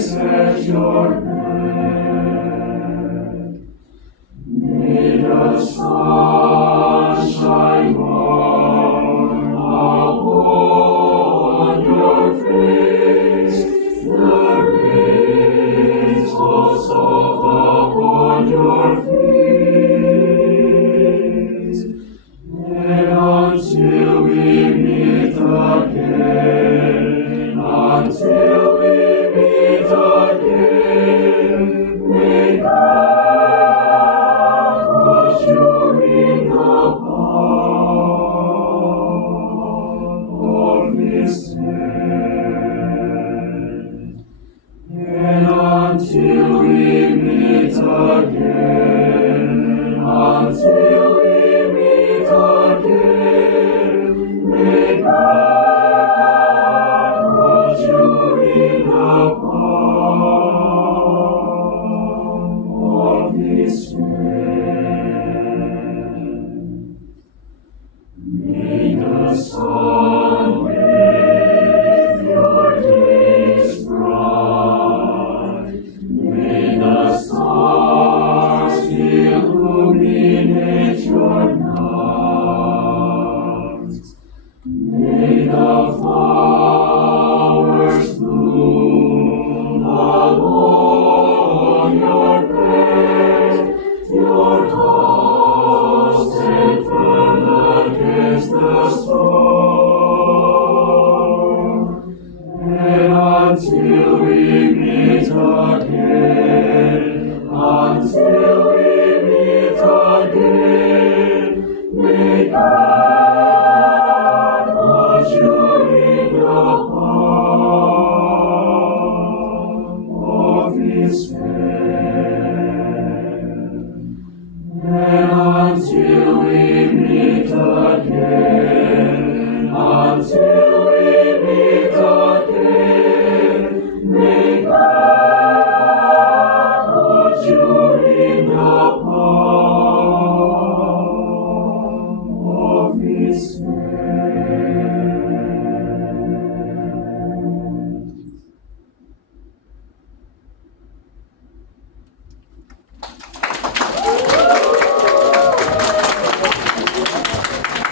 rejoice at your bed. May the sun shine warm upon your face, the rains fall soft upon your feet, and until we meet again, until we meet again, may God put you in the palm of His hand. And until we meet again, until we meet again, may God put you in the palm of His hand. May the sun make your days bright. May the stars illuminate your night. May the flowers bloom along your bed, your house stand firm against the storm, and until